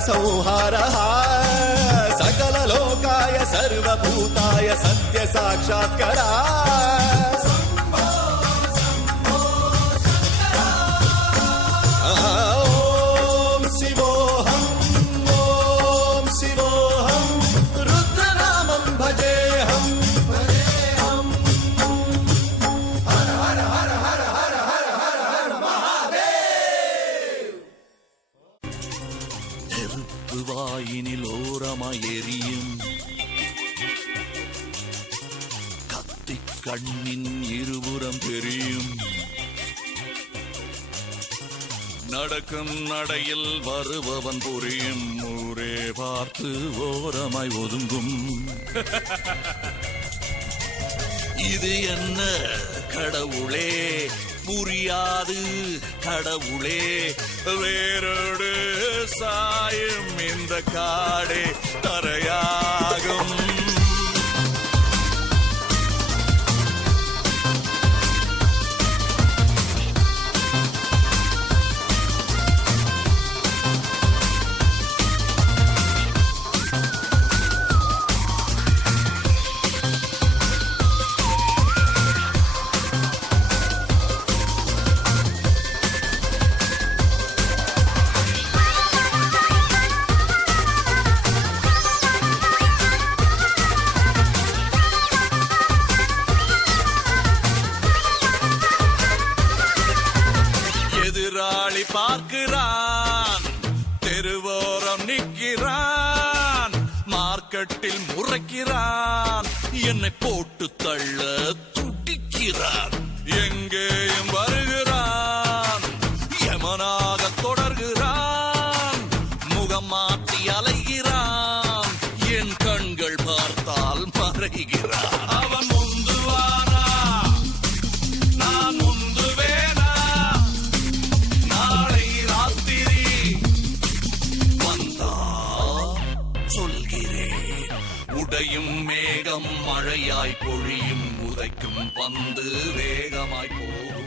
संहारः सकललोकाय सर्वभूताय सत्य साक्षात्करा ॐ शिवोऽहम् ॐ शिवोऽहम् रुद्रनामं भजेऽहम् हर हर हर हर हर हर हर हर महादेव நெருப்பு வாயினில் ஓரமாய் எரியும் கத்தி கண்ணின் இருபுறம் தெரியும் நடக்கும் நடையில் வருபவன் புரியும் ஊரே பார்த்து ஓரமாய் ஒதுங்கும் இது என்ன கடவுளே புரியாது கடவுளே வேரோடு சாயும் இந்த காடே தரையாகும் எதிராளி பார்க்கிறான் தெருவோரம் நிற்கிறான் மார்க்கெட்டில் முறைக்கிறான் என்னை போட்டு தள்ள துடிக்கிறான் எங்கேயும் வருகிறான் யமனாக தொடர்கிறான் முகம் மாற்றி அலைகிறான் என் கண்கள் பார்த்தால் மறைகிறான் அவன் முந்துவானா நான் முந்துவேனா நாளை ராத்திரி வந்தா சொல்கிறேன் உடையும் மேகம் மழையாய் பொழியும் உதைக்கும் பந்து வேகமாய் போகும்